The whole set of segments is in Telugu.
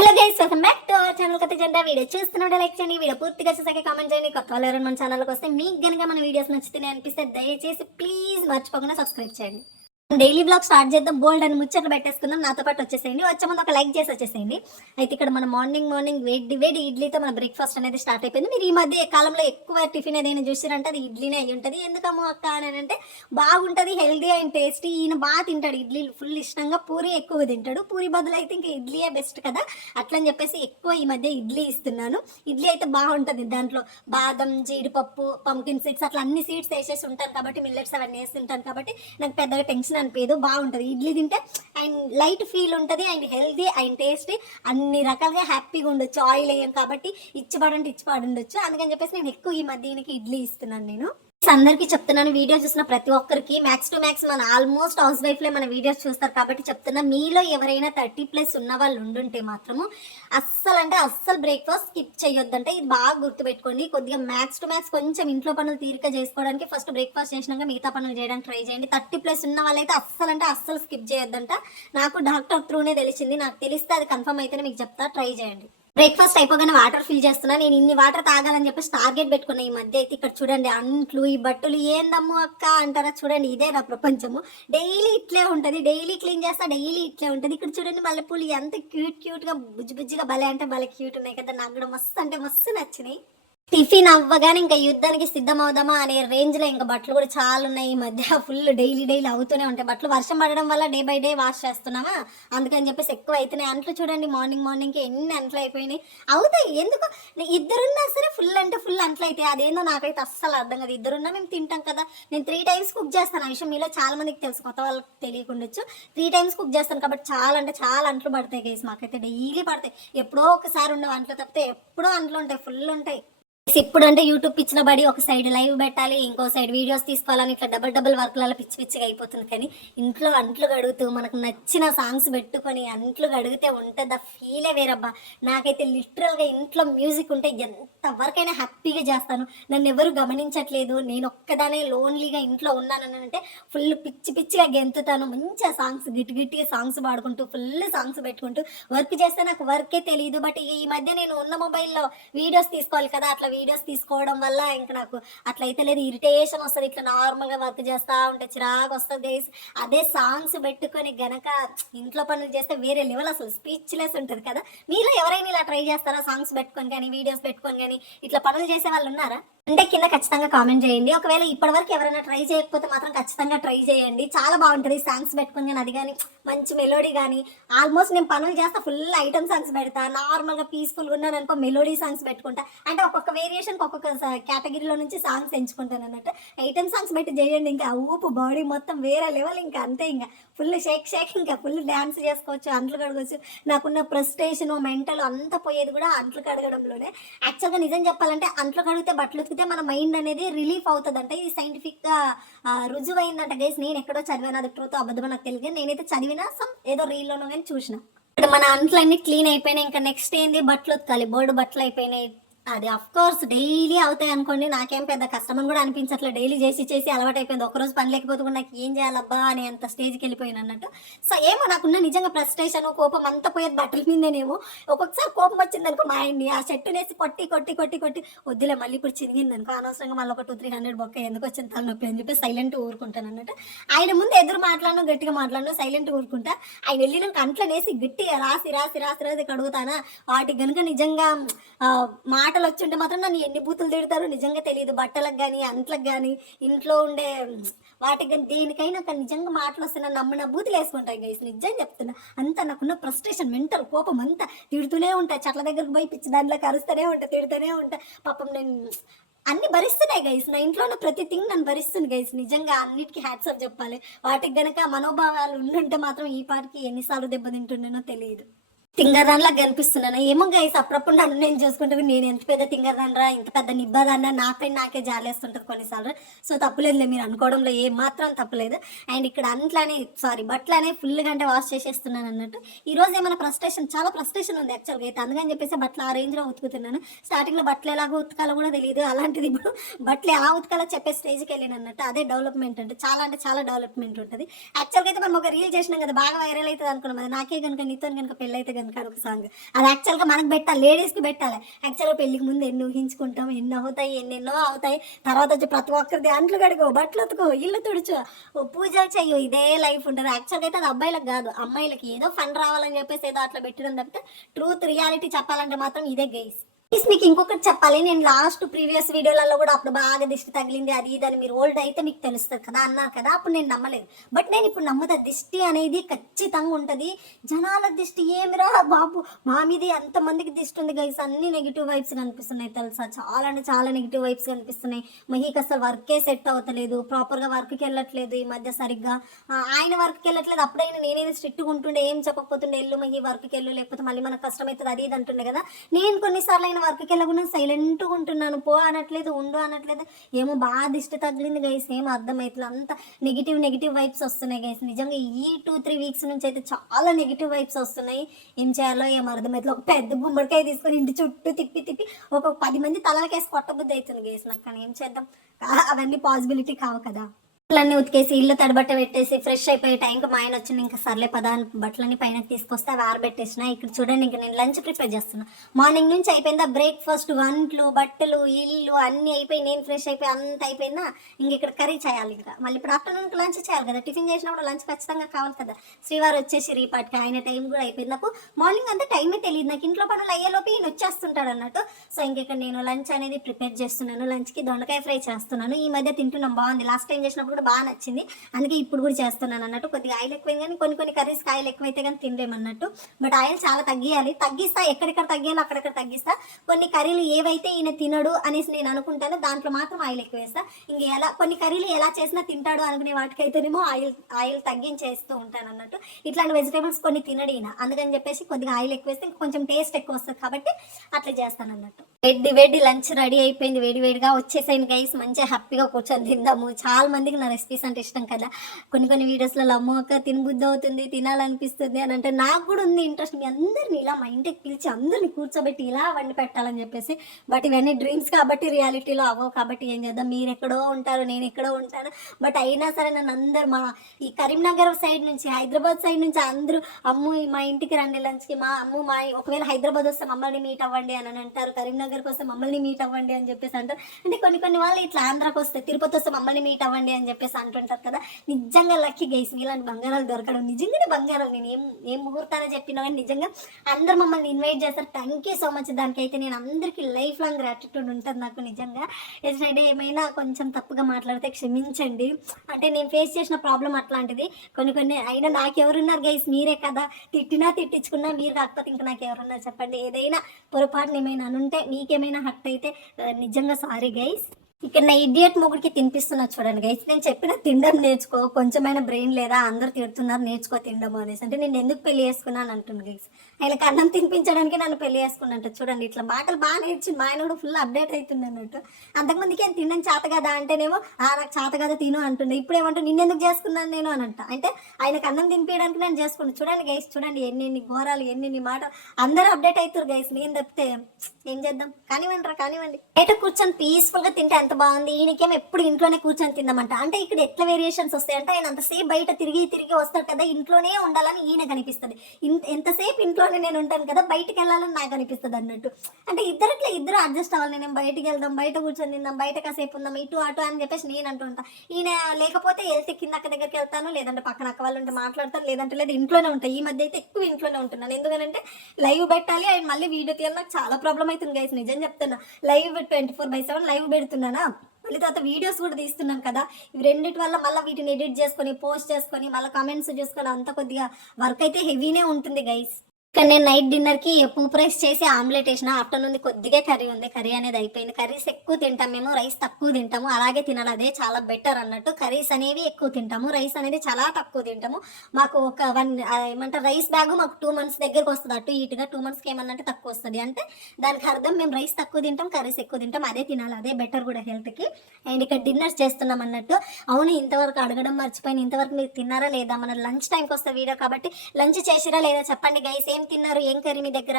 Hello guys welcome back to our channel కథ జెండా వీడియో చూస్తున్నప్పుడు లైక్ చేయండి. వీడియో పూర్తిగా చూసాక కామెంట్ చేయండి. కొత్త వాళ్ళు ఎవరైనా మన ఛానల్కి వస్తే మీకు కనుక మన వీడియోస్ నచ్చితే అనిపిస్తే దయచేసి ప్లీజ్ మర్చిపోకుండా సబ్స్క్రైబ్ చేయండి. డైలీ బ్లాగ్ స్టార్ట్ చేద్దాం. బోల్డ్ అని ముచ్చట్లు పెట్టేసుకుందాం. నాతో పాటు వచ్చేసేయండి. వచ్చే ముందు ఒక లైక్ చేసి వచ్చేసేయండి. అయితే ఇక్కడ మన మార్నింగ్ మార్నింగ్ వేడి వేడి ఇడ్లీతో మన బ్రేక్ఫాస్ట్ అనేది స్టార్ట్ అయిపోయింది. మీరు ఈ మధ్య కాలంలో ఎక్కువ టిఫిన్ ఏదైనా చూసారంటే అది ఇడ్లీనే అయి ఉంటుంది. ఎందుకమ్మో అక్క అని అంటే బాగుంటుంది హెల్దీ అండ్ టేస్టీ ఈయన బాగా తింటాడు ఇడ్లీ ఫుల్ ఇష్టంగా పూరి ఎక్కువ తింటాడు. పూరి బదులు అయితే ఇంకా ఇడ్లీయే బెస్ట్ కదా. అట్లని చెప్పేసి ఎక్కువ ఈ మధ్య ఇడ్లీ ఇస్తున్నాను. ఇడ్లీ అయితే బాగుంటుంది దాంట్లో. బాదం జీడిపప్పు పంకిన్ సీడ్స్ అట్లా అన్ని సీడ్స్ వేసేసి ఉంటాను కాబట్టి మిల్లెట్స్ అవన్నీ వేస్తుంటాను కాబట్టి నాకు పెద్దగా టెన్షన్ అనిపించదు బాగుంటుంది. ఇడ్లీ తింటే అండ్ లైట్ ఫీల్ ఉంటుంది అండ్ హెల్దీ అండ్ టేస్టీ. అన్ని రకాలుగా హ్యాపీగా ఉండొచ్చు ఆయిల్ వేయం కాబట్టి ఇచ్చిపడంటే ఇచ్చిపాడు ఉండొచ్చు అందుకని చెప్పేసి నేను ఎక్కువ ఈ మధ్య ఇడ్లీ ఇస్తున్నాను నేను. అందరికీ చెప్తున్నాను వీడియో చూసిన ప్రతి ఒక్కరికి. మ్యాక్స్ టు మ్యాక్స్ మన ఆల్మోస్ట్ హౌస్ వైఫ్లో మన వీడియోస్ చూస్తారు కాబట్టి చెప్తున్నా మీలో ఎవరైనా థర్టీ ప్లస్ ఉన్న వాళ్ళు ఉండుంటే మాత్రము అస్సలు అంటే అస్సలు బ్రేక్ఫాస్ట్ స్కిప్ చేయొద్దంటే ఇది బాగా గుర్తుపెట్టుకోండి. కొద్దిగా మ్యాక్స్ టు మ్యాక్స్ కొంచెం ఇంట్లో పనులు తీరిక చేసుకోవడానికి ఫస్ట్ బ్రేక్ఫాస్ట్ చేసినాక మిగతా పనులు చేయడానికి ట్రై చేయండి. థర్టీ ప్లస్ ఉన్న వాళ్ళైతే అస్సలు అంటే అస్సలు స్కిప్ చేయొద్దంట నాకు డాక్టర్ త్రూనే తెలిసింది. నాకు తెలిస్తే అది కన్ఫర్మ్ అయితేనే మీకు చెప్తా. ట్రై చేయండి. బ్రేక్ఫాస్ట్ అయిపోగానే వాటర్ ఫిల్ చేస్తున్నా. నేను ఇన్ని వాటర్ తాగాలని చెప్పేసి టార్గెట్ పెట్టుకున్నా ఈ మధ్య. అయితే ఇక్కడ చూడండి అంట్లు ఈ బట్టలు ఏందమ్ము అక్క అంటారా? చూడండి ఇదే నా ప్రపంచము. డైలీ ఇట్లే ఉంటుంది. డైలీ క్లీన్ చేస్తా డైలీ ఇట్లే ఉంటుంది. ఇక్కడ చూడండి మల్లెపూలు ఎంత క్యూట్ క్యూట్గా బుజ్జి బుజ్జిగా భలే అంటే భలే క్యూట్ ఉన్నాయి కదా. నాకు కూడా మస్తు అంటే మస్తు నచ్చినాయి. టిఫిన్ అవ్వగానే ఇంకా యుద్ధానికి సిద్ధమవుదామా అనే రేంజ్లో ఇంకా బట్టలు కూడా చాలా ఉన్నాయి ఈ మధ్య. ఫుల్ డైలీ డైలీ అవుతూనే ఉంటాయి. బట్టలు వర్షం పడడం వల్ల డే బై డే వాష్ చేస్తున్నామా? అందుకని చెప్పేసి ఎక్కువ అవుతున్నాయి అంట్లు చూడండి. మార్నింగ్ మార్నింగ్ ఎన్ని అంట్లు అయిపోయినాయి. అవుతాయి. ఎందుకు? ఇద్దరున్నా సరే ఫుల్ అంటే ఫుల్ అంట్లు అవుతాయి అదేందో నాకైతే అస్సలు అర్థం కాదు. ఇద్దరున్నా మేము తింటాం కదా. నేను త్రీ టైమ్స్ కుక్ చేస్తాను. ఆ విషయం మీలో చాలా మందికి తెలుసు. కొత్త వాళ్ళకి తెలియకుండొచ్చు. త్రీ టైమ్స్ కుక్ చేస్తాను కాబట్టి చాలా అంటే చాలా అంట్లు పడతాయి గైస్ మాకైతే డైలీ పడతాయి. ఎప్పుడో ఒకసారి ఉండవు అంట్లు తప్పితే ఎప్పుడో అంట్లు ఉంటాయి. ఫుల్ ఉంటాయి. ఇప్పుడు అంటే యూట్యూబ్ పిచ్చిన బడి ఒక సైడ్ లైవ్ పెట్టాలి ఇంకో సైడ్ వీడియోస్ తీసుకోవాలని ఇట్లా డబల్ డబల్ వర్క్లలో పిచ్చి పిచ్చిగా అయిపోతుంది. కానీ ఇంట్లో అంట్లు గడుగుతూ మనకు నచ్చిన సాంగ్స్ పెట్టుకొని అంట్లు గడిగితే ఉంటుంది ఆ ఫీలే వేరబ్బా. నాకైతే లిటరల్గా ఇంట్లో మ్యూజిక్ ఉంటే ఎంత వరకైనా హ్యాపీగా చేస్తాను. నన్ను ఎవరు గమనించట్లేదు. నేను ఒక్కదానే లోన్లీగా ఇంట్లో ఉన్నానని అంటే ఫుల్ పిచ్చి పిచ్చిగా గెంతుతాను. మంచిగా సాంగ్స్ గిట్టి గిట్టిగా సాంగ్స్ పాడుకుంటూ ఫుల్ సాంగ్స్ పెట్టుకుంటూ వర్క్ చేస్తే నాకు వర్కే తెలియదు బట్ ఈ మధ్య నేను ఉన్న మొబైల్లో వీడియోస్ తీసుకోవాలి కదా అట్లా వీడియోస్ తీసుకోవడం వల్ల ఇంకా నాకు అట్లయితే లేదు. ఇరిటేషన్ వస్తుంది. ఇట్లా నార్మల్గా వర్క్ చేస్తా ఉంటే చిరాకు వస్తుంది అదే సాంగ్స్ పెట్టుకొని గనక ఇంట్లో పనులు చేస్తే వేరే లెవెల్ అసలు స్పీచ్లెస్ ఉంటుంది కదా. మీరు ఎవరైనా ఇలా ట్రై చేస్తారా? సాంగ్స్ పెట్టుకొని కానీ వీడియోస్ పెట్టుకొని కానీ ఇట్లా పనులు చేసే వాళ్ళు ఉన్నారా? అంటే కింద ఖచ్చితంగా కామెంట్ చేయండి. ఒకవేళ ఇప్పటి వరకు ఎవరైనా ట్రై చేయకపోతే మాత్రం ఖచ్చితంగా ట్రై చేయండి. చాలా బాగుంటుంది సాంగ్స్ పెట్టుకుని నేను అది కానీ మంచి మెలోడీ కానీ ఆల్మోస్ట్ నేను పనులు చేస్తా ఫుల్ ఐటమ్ సాంగ్స్ పెడతా. నార్మల్గా పీస్ఫుల్గా ఉన్నాను అనుకో మెలోడీ సాంగ్స్ పెట్టుకుంటా. అంటే ఒక్కొక్క వేరియేషన్ ఒక్కొక్క కేటగిరీలో నుంచి సాంగ్స్ ఎంచుకుంటాను అన్నట్టు. ఐటమ్ సాంగ్స్ పెట్టి చేయండి ఇంకా. ఊపు బాడీ మొత్తం వేరే లెవెల్ ఇంకా అంతే ఇంకా. ఫుల్ షేక్ షేక్ ఇంకా. ఫుల్ డ్యాన్స్ చేసుకోవచ్చు అంట్లు కడగవచ్చు నాకున్న ప్రెస్టేషన్ మెంటల్ అంతా పోయేది కూడా అంట్లు కడగడంలోనే. యాక్చువల్గా నిజం చెప్పాలంటే అంట్లు కడిగితే బట్టలు ఉతికితే మన మైండ్ అనేది రిలీఫ్ అవుతుంది అంటే ఇది సైంటిఫిక్గా రుజువైందంట గైస్. నేను ఎక్కడో చదివాను అది ట్రూత్ అబద్ధమో నాకు తెలియదు. నేనైతే చదివిన సమ్ ఏదో రీల్లోనో కానీ చూసిన. మన అంట్లన్నీ క్లీన్ అయిపోయినాయి. ఇంకా నెక్స్ట్ ఏంది? బట్టలు ఉతకాలి. బోర్డు బట్టలు అయిపోయినాయి. అది అఫ్ కోర్స్ డైలీ అవుతాయి అనుకోండి. నాకేం పెద్ద కష్టం కూడా అనిపించట్లేదు. డైలీ చేసి చేసి అలవాటైపోయింది. ఒకరోజు పని లేకపోతే కూడా నాకు ఏం చేయాలబ్బా అని అంత స్టేజ్కి వెళ్ళిపోయాను అన్నట్టు. సో ఏమో నాకున్న నిజంగా ఫ్రస్ట్రేషన్ కోపం అంతా పోయేది బట్టల మీదనేమో. ఒక్కొక్కసారి కోపం వచ్చింది అనుకో మా ఆయన్ని ఆ షర్ట్ వేసి కొట్టి కొట్టి కొట్టి కొట్టి వద్దులే మళ్ళీ ఇప్పుడు చిరిగింది అనుకో అనవసరంగా మళ్ళీ ఒక టూ త్రీ హండ్రెడ్ బొక్క ఎందుకు వచ్చింది తలనొప్పి అని చెప్పి సైలెంట్ ఊరుకుంటాను అన్నట్టు. ఆయన ముందు ఎదురు మాట్లాడను గట్టిగా మాట్లాడను సైలెంట్ ఊరుకుంటా. ఆయన వెళ్ళినాక అంట్లో వేసి గట్టిగా రాసి రాసి రాసి రాసి కడుగుతానా? వాటికి కనుక నిజంగా ఆ, మాటలు వచ్చింటే మాత్రం నన్ను ఎన్ని బూతులు తిడతారో నిజంగా తెలియదు బట్టలకు కానీ అంట్లకు కానీ ఇంట్లో ఉండే వాటికి కానీ దేనికైనా కానీ నిజంగా మాటలు వస్తున్నా నమ్మిన బూతులు వేసుకుంటాయి గైస్ నిజం చెప్తున్నా. అంతా నాకున్న ఫ్రస్ట్రేషన్ మెంటల్ కోపం అంతా తిడుతూనే ఉంటాయి చెట్ల దగ్గరకు పోయి పిచ్చి దాంట్లో కరుస్తూనే ఉంటా తిడుతూనే ఉంటా. పాపం నేను అన్ని భరిస్తున్నాయి గైస్ నా ఇంట్లో ఉన్న ప్రతి థింగ్ నన్ను భరిస్తుంది గైస్ నిజంగా అన్నిటికీ హ్యాట్స్ ఆఫ్ చెప్పాలి. వాటికి గనక మనోభావాలు ఉండుంటే మాత్రం ఈ పాటికి ఎన్నిసార్లు దెబ్బతింటుండేనో తెలియదు తింగరాన్లా కనిపిస్తున్నాను. ఏమో గైస్ అప్పుడప్పుడు నన్ను నేను చూసుకుంటే నేను ఎంత పెద్ద తింగరాన్రా ఇంత పెద్ద నిబ్బదాన్న నాపై నాకే జాలేస్తుంటుంది కొన్నిసార్లు. సో తప్పులేదులే మీరు అనుకోవడంలో ఏ మాత్రం తప్పులేదు. అండ్ ఇక్కడ అంట్లానే సారీ బట్టలనే ఫుల్ గంటే వాష్ చేసేస్తున్నాను అన్నట్టు. ఈ రోజు ఏమైనా ఫ్రస్ట్రేషన్ చాలా ఫ్రస్ట్రేషన్ ఉంది యాక్చువల్గా అయితే అందుకని చెప్పేసి బట్టలు ఆ రేంజ్లో ఉతుకుతున్నాను. స్టార్టింగ్లో బట్టలు ఎలాగో ఉతకాలో కూడా తెలియదు. అలాంటిది ఇప్పుడు బట్టలు ఎలా ఉతకాలో చెప్పే స్టేజ్కి వెళ్ళాను అన్నట్టు. అదే డెవలప్మెంట్ అంటే చాలా అంటే చాలా డెవలప్మెంట్ ఉంటుంది. యాక్చువల్గా అయితే మనం ఒక రీల్ చేసినాం కదా బాగా వైరల్ అవుతుంది అనుకున్నాం. నాకే కనుక నీతో కనుక పెళ్ళి అయితే కనుక సాంగ్ అది యాక్చువల్గా మనకు పెట్టాలి లేడీస్కి పెట్టాలి. యాక్చువల్గా పెళ్ళికి ముందు ఎన్ని ఊహించుకుంటాం ఎన్ని అవుతాయి ఎన్నెన్నో అవుతాయి. తర్వాత వచ్చి ప్రతి ఒక్కరిది అంట్లు కడుకో బట్టలు ఉతుకో ఇల్లు తుడుచు. ఓ పూజలు చెయ్యు ఇదే లైఫ్ ఉంటుంది. యాక్చువల్గా అయితే అది అబ్బాయిలకు కాదు అమ్మాయిలకి ఏదో ఫన్ రావాలని చెప్పేసి ఏదో అట్లా పెట్టడం తప్పితే ట్రూత్ రియాలిటీ చెప్పాలంటే మాత్రం ఇదే గైస్ మీకు ఇంకొకటి చెప్పాలి. నేను లాస్ట్ ప్రీవియస్ వీడియోలలో కూడా అప్పుడు బాగా దిష్టి తగిలింది అది ఇది అని మీరు ఓల్డ్ అయితే మీకు తెలుస్తుంది కదా అన్నారు కదా అప్పుడు నేను నమ్మలేదు. బట్ నేను ఇప్పుడు నమ్ముతా దిష్టి అనేది ఖచ్చితంగా ఉంటుంది. జనాల దిష్టి ఏమిరా బాబు? మా మీద ఎంతమందికి దిష్టి ఉంది గైస్ అన్ని నెగిటివ్ వైబ్స్ కనిపిస్తున్నాయి తెలుసా? చాలా అంటే చాలా నెగిటివ్ వైబ్స్ కనిపిస్తున్నాయి మహీకి అసలు వర్కే సెట్ అవ్వట్లేదు ప్రాపర్గా వర్క్కి వెళ్ళట్లేదు ఈ మధ్య సరిగ్గా. ఆయన వర్క్కి వెళ్ళట్లేదు. అప్పుడైనా నేనైనా స్ట్రిక్ట్గా ఉంటుండే ఏం చెప్పకపోతుండే ఎల్లు మహి వర్క్కి వెళ్ళు లేకపోతే మళ్ళీ మనకు కష్టమవుతుంది అది ఇది అంటుండే కదా. నేను కొన్నిసార్లు అయినా వర్క్కి వెళ్ళకుండా సైలెంట్గా ఉంటున్నాను. పో అనట్లేదు ఉండు అనట్లేదు. ఏమో బాగా దిష్టి తగిలింది గైస్ ఏం అర్థమవుతుంది అంత నెగిటివ్ నెగిటివ్ వైబ్స్ వస్తున్నాయి గైస్ నిజంగా ఈ టూ త్రీ వీక్స్ నుంచి అయితే చాలా నెగిటివ్ వైబ్స్ వస్తున్నాయి. ఏం చేయాలో ఏం అర్థమవుతుంది ఒక పెద్ద గుమ్మడికాయ తీసుకొని ఇంటి చుట్టూ తిప్పి తిప్పి ఒక పది మంది తలకేసి కొట్టబుద్ధి అవుతుంది గైస్ నాకు కానీ ఏం చేద్దాం? అవన్నీ పాసిబిలిటీ కావు కదా. బట్టలన్నీ ఉతికేసి ఇల్లు తడబట్ట పెట్టేసి ఫ్రెష్ అయిపోయే టైంకి మా ఆయన వచ్చింది ఇంకా సర్లే పదా అని బట్టలన్నీ పైన తీసుకొస్తే అవి ఆరబెట్టేసిన. ఇక్కడ చూడండి ఇంకా నేను లంచ్ ప్రిపేర్ చేస్తున్నా. మార్నింగ్ నుంచి అయిపోయిందా? బ్రేక్ఫాస్ట్ వంటలు బట్టలు ఇల్లు అన్నీ అయిపోయి నేను ఫ్రెష్ అయిపోయి అంత అయిపోయిందా? ఇంక ఇక్కడ కర్రీ చేయాలి ఇంకా. మళ్ళీ ఇప్పుడు ఆఫ్టర్నూన్ లంచ్ చేయాలి కదా. టిఫిన్ చేసినప్పుడు లంచ్ ఖచ్చితంగా కావాలి కదా. శ్రీవారు వచ్చేసి రీపాటికి ఆయన టైం కూడా అయిపోయింది. నాకు మార్నింగ్ అంతా టైమే తెలియదు. నాకు ఇంట్లో పనులు అయ్యేలోపు ఈయన వచ్చేస్తుంటాడు అన్నట్టు. సో ఇంకెక్కడ నేను లంచ్ అనేది ప్రిపేర్ చేస్తున్నాను. లంచ్కి దొండకాయ ఫ్రై చేస్తున్నాను. ఈ మధ్య తింటున్నాం. బాగుంది. లాస్ట్ టైం చేసినప్పుడు కూడా బాగా నచ్చింది. అందుకే ఇప్పుడు కూడా చేస్తున్నాను అన్నట్టు కొద్దిగా ఆయిల్ ఎక్కువైంది కానీ కొన్ని కొన్ని కర్రీస్ ఆయిల్ ఎక్కువైతే కానీ తినలేమన్నట్టు బట్ ఆయిల్ చాలా తగ్గియాలి. తగ్గిస్తా ఎక్కడెక్కడ తగ్గియాలో అక్కడక్కడ తగ్గిస్తా. కొన్ని కర్రీలు ఏవైతే ఈయన తినడు అనేసి నేను అనుకుంటానో దాంట్లో మాత్రం ఆయిల్ ఎక్కువ వేస్తా. ఇంక ఎలా కొన్ని కర్రీలు ఎలా చేసినా తింటాడు అనుకునే వాటికైతేనేమో ఆయిల్ ఆయిల్ తగ్గించేస్తూ ఉంటాను అన్నట్టు. ఇట్లాంటి వెజిటేబుల్స్ కొన్ని తినడు ఈయన. అందుకని చెప్పేసి కొద్దిగా ఆయిల్ ఎక్కువ వేస్తే ఇంకా కొంచెం టేస్ట్ ఎక్కువ వస్తుంది కాబట్టి అట్లా చేస్తాను అన్నట్టు. వేడి వేడి లంచ్ రెడీ అయిపోయింది వేడి వేడిగా. వచ్చేసాయి గైస్. మంచిగా హ్యాపీగా కూర్చొని తిందాము. చాలా మందికి నా రెసిపీస్ అంటే ఇష్టం కదా. కొన్ని కొన్ని వీడియోస్లలో అమ్మక తినబుద్ధి అవుతుంది తినాలనిపిస్తుంది అని అంటే నాకు కూడా ఉంది ఇంట్రెస్ట్ మీ అందరిని ఇలా మా ఇంటికి పిలిచి అందరిని కూర్చోబెట్టి ఇలా వండి పెట్టాలని చెప్పేసి బట్ ఇవన్నీ డ్రీమ్స్ కాబట్టి రియాలిటీలో అవ్వవు కాబట్టి ఏం చేద్దాం? మీరు ఎక్కడో ఉంటారు నేను ఎక్కడో ఉంటాను. బట్ అయినా సరే నన్ను అందరు మా ఈ కరీంనగర్ సైడ్ నుంచి హైదరాబాద్ సైడ్ నుంచి అందరూ అమ్ము మా ఇంటికి రండి లంచ్కి మా అమ్ము మా ఒకవేళ హైదరాబాద్ వస్తే మమ్మల్ని మీట్ అవ్వండి అని అంటారు. కరీంనగర్కి వస్తే మమ్మల్ని మీట్ అవ్వండి అని చెప్పేసి అంటారు. అంటే కొన్ని కొన్ని వాళ్ళు ఇట్లా ఆంధ్రాకి వస్తే తిరుపతి వస్తే మమ్మల్ని మీట్ అవ్వండి అని చెప్పి చెప్పేసి అంటుంటారు కదా. నిజంగా లక్కీ గైస్ ఇలాంటి బంగారాలు దొరకడం నిజంగానే బంగారాలు నేను ఏం ఏం ముహూర్తానే చెప్పినా కానీ నిజంగా అందరు మమ్మల్ని ఇన్వైట్ చేస్తారు. థ్యాంక్ యూ సో మచ్ దానికైతే నేను అందరికీ లైఫ్ లాంగ్ గ్రాటిట్యూడ్ ఉంటుంది నాకు నిజంగా. ఎస్టర్డే ఏమైనా కొంచెం తప్పుగా మాట్లాడితే క్షమించండి. అంటే నేను ఫేస్ చేసిన ప్రాబ్లం అట్లాంటిది. కొన్ని కొన్ని అయినా నాకు ఎవరున్నారు గైస్ మీరే కదా. తిట్టినా తిట్టించుకున్నా మీరు కాకపోతే ఇంకా నాకు ఎవరున్నారు చెప్పండి. ఏదైనా పొరపాటున ఏమైనా అనుంటే మీకేమైనా హట్ అయితే నిజంగా సారీ గైస్ ఇక్కడ నా ఇడియట్ మొగుడికి తినిపిస్తున్నా చూడండి గైస్ నేను చెప్పిన తినడం నేర్చుకో కొంచెమైనా బ్రెయిన్ లేదా అందరు తిడుతున్నారు నేర్చుకో తినడం అనేసి. అంటే నేను ఎందుకు పెళ్ళి చేసుకున్నాను అంటుంది గైస్ ఆయనకి అన్నం తినిపించడానికి నన్ను పెళ్ళి చేసుకున్నట్టు చూడండి ఇట్లా మాటలు బాగా నేర్చి మా ఆయన కూడా ఫుల్ అప్డేట్ అవుతుంది అన్నట్టు. అంతకుముందుకి ఏం తినడం చేత కదా అంటేనేమో "ఆ, నాకు చేత కదా తిను అంటుండే. ఇప్పుడు ఏమంటే నిన్నెందుకు చేసుకున్నాను నేను అని అంట. అంటే ఆయనకు అన్నం తినిపించడానికి నేను చేసుకున్నాను చూడండి గైస్ చూడండి ఎన్ని ఎన్ని ఘోరాలు ఎన్ని ఎన్ని మాటలు. అందరూ అప్డేట్ అవుతారు గైస్ నేను తప్పితే ఏం చేద్దాం? కానివ్వండి రా కానివ్వండి. బయట కూర్చొని పీస్ఫుల్గా తింటే ఎంత బాగుంది? ఈయనకేమో ఎప్పుడు ఇంట్లోనే కూర్చొని తిందామంట. అంటే ఇక్కడ ఎట్లా వేరియేషన్స్ వస్తాయి అంటే ఆయన అంతసేపు బయట తిరిగి తిరిగి వస్తాడు కదా ఇంట్లోనే ఉండాలని ఈయన కనిపిస్తుంది ఎంతసేపు ఇంట్లో ఇంట్లోనే నేను ఉంటాను కదా బయటికి వెళ్ళాలని నాకు అనిపిస్తుంది అన్నట్టు. అంటే ఇద్దరు ఇద్దరు అడ్జస్ట్ అవ్వాలి. నేను బయటికి వెళ్దాం బయట కూర్చొని తిందాం బయట కాసేపు ఉందాం ఇటు అటు అని చెప్పేసి నేను అంటుంటా ఈయన లేకపోతే వెళ్తే కింద అక్క దగ్గరికి వెళ్తాను లేదంటే పక్కన అక్క వాళ్ళు ఉంటే మాట్లాడతాను లేదంటే లేదు ఇంట్లోనే ఉంటాయి ఈ మధ్య అయితే ఎక్కువ ఇంట్లోనే ఉంటున్నాను. ఎందుకంటే లైవ్ పెట్టాలి అండ్ మళ్ళీ వీడియో తీయాలి. నాకు చాలా ప్రాబ్లం అవుతుంది గైస్ నిజం చెప్తున్నా. Live twenty four by seven live పెడుతున్నానా? మళ్ళీ తర్వాత వీడియోస్ కూడా తీస్తున్నాను కదా. ఇవి రెండిటి వల్ల మళ్ళీ వీటిని ఎడిట్ చేసుకొని పోస్ట్ చేసుకొని మళ్ళీ కమెంట్స్ చేసుకొని అంత కొద్దిగా వర్క్ అయితే హెవీనే ఉంటుంది గైస్ ఇక్కడ నేను నైట్ డిన్నర్కి పూ రైస్ చేసి ఆమ్లెట్ వేసిన ఆఫ్టర్నూన్ కొద్దిగా కర్రీ ఉంది. కర్రీ అనేది అయిపోయింది. కర్రీస్ ఎక్కువ తింటాం మేము రైస్ తక్కువ తింటాము. అలాగే తినాలి అదే చాలా బెటర్ అన్నట్టు కర్రీస్ అనేవి ఎక్కువ తింటాము. రైస్ అనేది చాలా తక్కువ తింటాము. మాకు ఒక వన్ ఏమంటారు రైస్ బ్యాగ్ మాకు టూ మంత్స్ దగ్గరకు వస్తుంది. అటు ఇటుగా టూ మంత్స్కి ఏమన్నట్టు తక్కువ వస్తుంది. అంటే దానికి అర్థం మేము రైస్ తక్కువ తింటాం కర్రీస్ ఎక్కువ తింటాం. అదే తినాలి అదే బెటర్ కూడా హెల్త్కి. అండ్ ఇక్కడ డిన్నర్స్ చేస్తున్నాం అన్నట్టు. అవును ఇంతవరకు అడగడం మర్చిపోయిన. ఇంతవరకు మీరు తిన్నారా లేదా? మన లంచ్ టైంకి వస్తే వీడియో కాబట్టి లంచ్ చేసిరా లేదా చెప్పండి గైస్. ఏం ఏం తిన్నారు? ఏం కర్రీ మీ దగ్గర?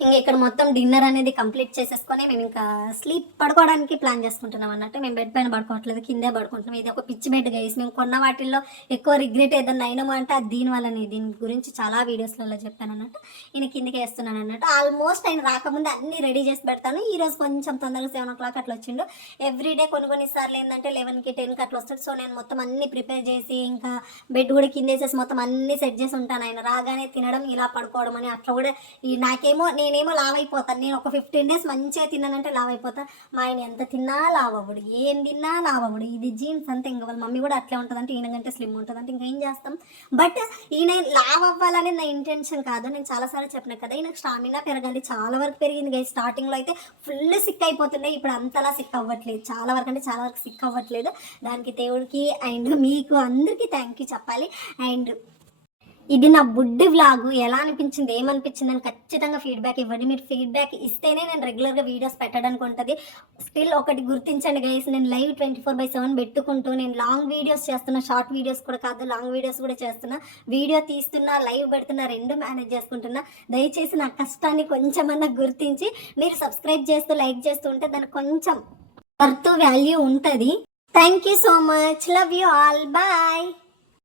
ఇంకా ఇక్కడ మొత్తం డిన్నర్ అనేది కంప్లీట్ చేసేసుకొని మేము ఇంకా స్లీప్ పడుకోవడానికి ప్లాన్ చేసుకుంటున్నాం అన్నట్టు. మేము బెడ్ పైన పడుకోవట్లేదు కిందే పడుకుంటున్నాం. ఇది ఒక పిచ్చి బెడ్ గైస్ మేము కొన్న వాటిల్లో ఎక్కువ రిగ్రెట్ ఏదన్నా అయినామో అంటే అది దీని వల్లనే. దీని గురించి చాలా వీడియోస్లలో చెప్పాను అన్నట్టు. నేను కిందకి వేస్తున్నాను అన్నట్టు. ఆల్మోస్ట్ ఆయన రాకముందు అన్ని రెడీ చేసి పెడతాను. ఈ రోజు కొంచెం తొందరగా సెవెన్ ఓ క్లాక్ అట్లా వచ్చిండు. ఎవ్రీ డే కొన్ని కొన్ని సార్లు ఏంటంటే లెవెన్కి టెన్కి అట్లా వస్తాడు. సో నేను మొత్తం అన్ని ప్రిపేర్ చేసి ఇంకా బెడ్ కూడా కింద వేసేసి మొత్తం అన్ని సెట్ చేసి ఉంటాను. ఆయన రాగానే తినడం ఇలా పడుకోవడం అని అట్లా కూడా ఈ నాకేమో నేనేమో లావ్ అయిపోతాను నేను ఒక ఫిఫ్టీన్ డేస్ మంచిగా తిన్నానంటే లావ్ అయిపోతా మా ఆయన ఎంత తిన్నా లావ్ అవ్వడు ఏం తిన్నా లావ్ అవ్వడు ఇది జీన్స్ అంతే. ఇంకా వాళ్ళ మమ్మీ కూడా అట్లే ఉంటుందంటే ఈయన కంటే స్లిమ్ ఉంటుందంటే ఇంకా ఏం చేస్తాం? బట్ ఈయన లావ్ అవ్వాలనే నా ఇంటెన్షన్ కాదు. నేను చాలాసార్లు చెప్పిన కదా ఈయనకు స్టామినా పెరగాలి. చాలా వరకు పెరిగింది గై స్టార్టింగ్లో అయితే ఫుల్ సిక్ అయిపోతుండే. ఇప్పుడు అంతలా సిక్ అవ్వట్లేదు. చాలా వరకు అంటే చాలా వరకు సిక్ అవ్వట్లేదు. దానికి దేవుడికి అండ్ మీకు అందరికీ థ్యాంక్ యూ చెప్పాలి. అండ్ ఇది నా బుడ్డి వ్లాగు ఎలా అనిపించింది? ఏమనిపించింది? అని ఖచ్చితంగా ఫీడ్బ్యాక్ ఇవ్వండి. మీరు ఫీడ్బ్యాక్ ఇస్తేనే నేను రెగ్యులర్గా వీడియోస్ పెట్టడానికి ఉంటుంది స్టిల్ ఒకటి గుర్తించండి గైస్ నేను live twenty four by seven పెట్టుకుంటూ నేను లాంగ్ వీడియోస్ చేస్తున్నా షార్ట్ వీడియోస్ కూడా కాదు లాంగ్ వీడియోస్ కూడా చేస్తున్నా. వీడియో తీస్తున్నా లైవ్ పెడుతున్నా రెండు మేనేజ్ చేసుకుంటున్నా. దయచేసి నా కష్టాన్ని కొంచెమన్నా గుర్తించి మీరు సబ్స్క్రైబ్ చేస్తూ లైక్ చేస్తూ ఉంటే దానికి కొంచెం వర్త్ వాల్యూ ఉంటుంది. Thank you so much love you all bye